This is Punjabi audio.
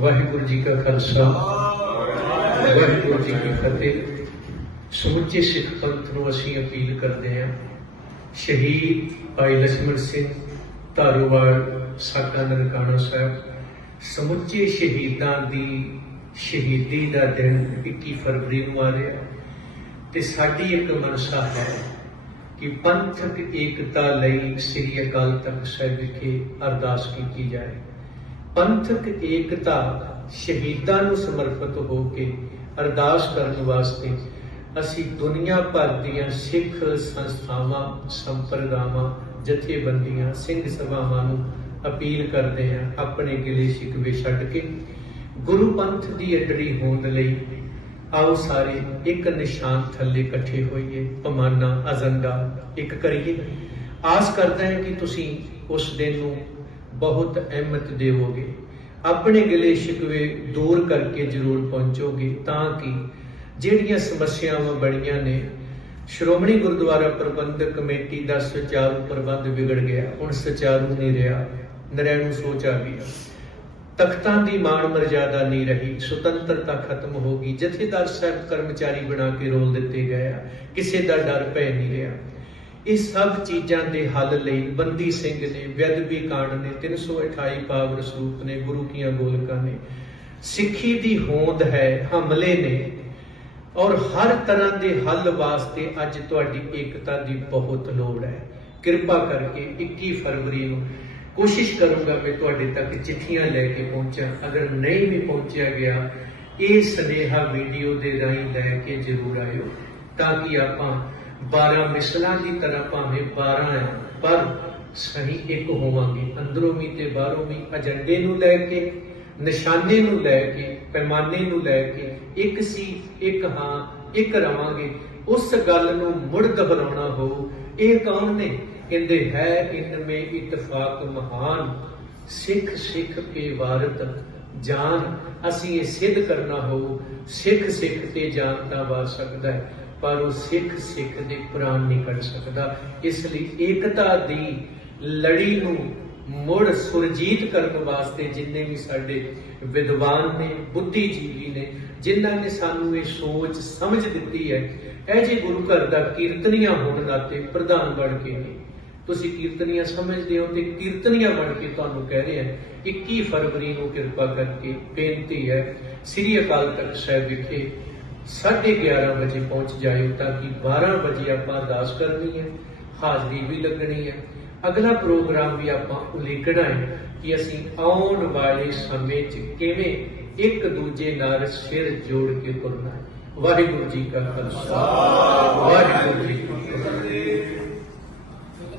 ਵਾਹਿਗੁਰੂ ਜੀ ਕਾ ਖਾਲਸਾ, ਵਾਹਿਗੁਰੂ ਜੀ ਕੀ ਫਤਿਹ। ਸਮੁੱਚੇ ਸਿੱਖ ਪੰਥ ਨੂੰ ਅਸੀਂ ਅਪੀਲ ਕਰਦੇ ਹਾਂ, ਸ਼ਹੀਦ ਭਾਈ ਲਖਮਣ ਸਿੰਘ ਧਾਰੋਵਾਲ, ਸਾਕਾ ਨਰਕਾਣਾ ਸਾਹਿਬ, ਸਮੁੱਚੇ ਸ਼ਹੀਦਾਂ ਦੀ ਸ਼ਹੀਦੀ ਦਾ ਦਿਨ 21 ਫਰਵਰੀ ਨੂੰ ਆ ਰਿਹਾ ਤੇ ਸਾਡੀ ਇੱਕ ਮਨਸਾ ਹੈ ਕਿ ਪੰਥਕ ਏਕਤਾ ਲਈ ਸ੍ਰੀ ਅਕਾਲ ਤਖਤ ਸਾਹਿਬ ਵਿਖੇ ਅਰਦਾਸ ਕੀਤੀ ਜਾਏ। ਪੰਥਕ ਏਕਤਾ ਸ਼ਹੀਦਾਂ ਨੂੰ ਸਮਰਪਿਤ ਹੋ ਕੇ ਅਰਦਾਸ ਕਰਨ ਵਾਸਤੇ ਅਸੀਂ ਦੁਨੀਆ ਭਰ ਦੀਆਂ ਸਿੱਖ ਸੰਸਥਾਵਾਂ, ਸੰਪਰਦਾਵਾਂ, ਜਥੇਬੰਦੀਆਂ, ਸਿੰਘ ਸਭਾਵਾਂ ਨੂੰ ਅਪੀਲ ਕਰਦੇ ਹਾਂ ਆਪਣੇ ਗਿਲੇ ਸ਼ਿਕਵੇ ਛੱਡ ਕੇ ਗੁਰੂ ਪੰਥ ਦੀ ਅਡੜੀ ਹੋਂਦ ਲਈ ਆਓ ਸਾਰੇ ਇੱਕ ਨਿਸ਼ਾਨ ਥੱਲੇ ਇਕੱਠੇ ਹੋਈਏ ਪਮਾਨਾ ਅਜ਼ੰਡਾ ਇੱਕ ਕਰੀਏ। ਆਸ ਕਰਦਾ ਹਾਂ ਕਿ ਤੁਸੀਂ ਉਸ ਦਿਨ ਨੂੰ ਬਹੁਤ ਅਹਿਮਤ ਦੇਵੋਗੇ ਆਪਣੇ ਗਿਲੇ ਸ਼ਿਕਵੇ ਦੂਰ ਕਰਕੇ ਜ਼ਰੂਰ ਪਹੁੰਚੋਗੇ ਤਾਂ ਕਿ ਜਿਹੜੀਆਂ ਸਮੱਸਿਆਵਾਂ ਬਣੀਆਂ ਨੇ, ਸ਼੍ਰੋਮਣੀ ਗੁਰਦੁਆਰਾ ਪ੍ਰਬੰਧਕ ਕਮੇਟੀ ਦਾ ਸੁਚਾਰੂ ਪ੍ਰਬੰਧ ਵਿਗੜ ਗਿਆ, ਹੁਣ ਸੁਚਾਰੂ ਨਹੀਂ ਰਿਹਾ, ਨਰੈਣੂ ਸੋਚ ਆ ਗਈ ਤਖਤਾਂ ਦੀ ਮਾਣ ਮਰਜ਼ਾਦਾ ਨਹੀਂ ਰਹੀ, ਸੁਤੰਤਰਤਾ ਖਤਮ ਹੋ ਗਈ, ਜਥੇਦਾਰ ਸਾਹਿਬ ਕਰਮਚਾਰੀ ਬਣਾ ਕੇ ਰੋਲ ਦਿੱਤੇ ਗਏ ਕਿਸੇ ਦਾ ਡਰ ਭੈ ਨਹੀਂ ਰਿਹਾ। ਇਹ ਸਭ ਚੀਜ਼ਾਂ ਦੇ ਹੱਲ ਲਈ ਬੰਦੀ ਸਿੰਘ ਨੇ ਵਿਦਵੀ ਕਾਂਡ ਨੇ 328 ਪਾਵਰ ਸਰੂਪ ਨੇ, ਗੁਰੂ ਕੀਆਂ ਗੋਲਕਾਂ ਨੇ। ਸਿੱਖੀ ਦੀ ਹੋਂਦ ਹੈ, ਹਮਲੇ ਨੇ। ਔਰ ਹਰ ਤਰ੍ਹਾਂ ਦੇ ਹੱਲ ਵਾਸਤੇ ਅੱਜ ਤੁਹਾਡੀ ਏਕਤਾ ਦੀ ਬਹੁਤ ਲੋੜ ਹੈ। ਕਿਰਪਾ ਕਰਕੇ 21 ਫਰਵਰੀ ਨੂੰ ਕੋਸ਼ਿਸ਼ ਕਰੂੰਗਾ ਮੈਂ ਤੁਹਾਡੇ ਤੱਕ ਚਿੱਠੀਆਂ ਲੈ ਕੇ ਪਹੁੰਚਾਂ। ਅਗਰ ਨਹੀਂ ਵੀ ਪਹੁੰਚਿਆ ਗਿਆ, ਇਹ ਸੰਦੇਹਾ ਵੀਡੀਓ ਦੇ ਰਾਹੀਂ ਲੈ ਕੇ ਜ਼ਰੂਰ ਆਇਓ, ਤਾਂ ਕਿ ਆਪਾਂ 12 ਮਿਸਲਾਂ ਦੀ ਤਰ੍ਹਾਂ ਭਾਵੇਂ 12 ਹੈ, ਪਰ ਸਹੀ ਇੱਕ ਹੋਵਾਂਗੇ। ਅੰਦਰੋਂ ਵੀ ਤੇ ਬਾਹਰੋਂ ਵੀ ਏਜੰਡੇ ਨੂੰ ਲੈ ਕੇ, ਨਿਸ਼ਾਨੇ ਨੂੰ ਲੈ ਕੇ, ਪੈਮਾਨੇ ਨੂੰ ਲੈ ਕੇ, ਇੱਕ ਸੀ, ਇੱਕ ਹਾਂ, ਇੱਕ ਰਵਾਂਗੇ। ਉਸ ਗੱਲ ਨੂੰ ਮੁੜ ਦੁਹਰਾਉਣਾ ਹੋ, ਇਹ ਕੌਣ ਨੇ? ਕਹਿੰਦੇ ਹੈ ਇਨਮੇ ਇਤਫਾਕ ਮਹਾਨ। ਸਿੱਖ ਸਿੱਖ ਕੇ ਵਾਰਤ ਜਾਨ, ਅਸੀਂ ਇਹ ਸਿੱਧ ਕਰਨਾ ਹੋ, ਸਿੱਖ ਸਿੱਖ ਤੇ ਜਾਨ ਦਾ ਵਾਰ ਸਕਦਾ ਹੈ। ਪਰ ਉਹ ਸਿੱਖ ਸਿੱਖ ਦੇ ਪ੍ਰਾਣ ਨਹੀਂ ਕੱਢ ਸਕਦਾ। ਇਸ ਲਈ ਏਕਤਾ ਦੀ ਲੜੀ ਨੂੰ ਮੁੜ ਸੁਰਜੀਤ ਕਰਨ ਵਾਸਤੇ ਜਿੰਨੇ ਵੀ ਸਾਡੇ ਵਿਦਵਾਨ ਨੇ, ਬੁੱਧੀਜੀਵੀ ਨੇ, ਜਿਨ੍ਹਾਂ ਨੇ ਸਾਨੂੰ ਇਹ ਸੋਚ ਸਮਝ ਦਿੱਤੀ ਹੈ, ਇਹ ਜੇ ਗੁਰੂ ਘਰ ਦਾ ਕੀਰਤਨੀਆਂ ਹੋਣ ਨਾਤੇ ਪ੍ਰਧਾਨ ਬਣ ਕੇ ਨੇ। ਤੁਸੀਂ ਕੀਰਤਨੀਆਂ ਸਮਝਦੇ ਹੋ ਤੇ ਕੀਰਤਨੀਆਂ ਬਣ ਕੇ ਤੁਹਾਨੂੰ ਕਹਿ ਰਹੇ ਹਾਂ 21 ਫਰਵਰੀ ਨੂੰ ਕਿਰਪਾ ਕਰਕੇ ਬੇਨਤੀ ਹੈ, ਸ੍ਰੀ ਅਕਾਲ ਤਖਤ ਸਾਹਿਬ ਵਿਖੇ 11:30 ਵਜੇ ਪਹੁੰਚ ਜਾਇਓ ਤਾਂ ਕਿ 12 ਵਜੇ ਆਪਾਂ ਅਰਦਾਸ ਕਰਨੀ ਹੈ ਹਾਜ਼ਰੀ ਵੀ ਲੱਗਣੀ ਹੈ। ਅਗਲਾ ਪ੍ਰੋਗਰਾਮ ਵੀ ਆਪਾਂ ਉਲੀਕਣਾ ਹੈ ਕਿ ਅਸੀਂ ਆਉਣ ਵਾਲੇ ਸਮੇਂ 'ਚ ਕਿਵੇਂ ਇੱਕ ਦੂਜੇ ਨਾਲ ਸਿਰ ਜੋੜ ਕੇ ਤੁਰਨਾ ਹੈ। ਵਾਹਿਗੁਰੂ ਜੀ ਕਾ ਖਾਲਸਾ। ਵਾਹਿਗੁਰੂ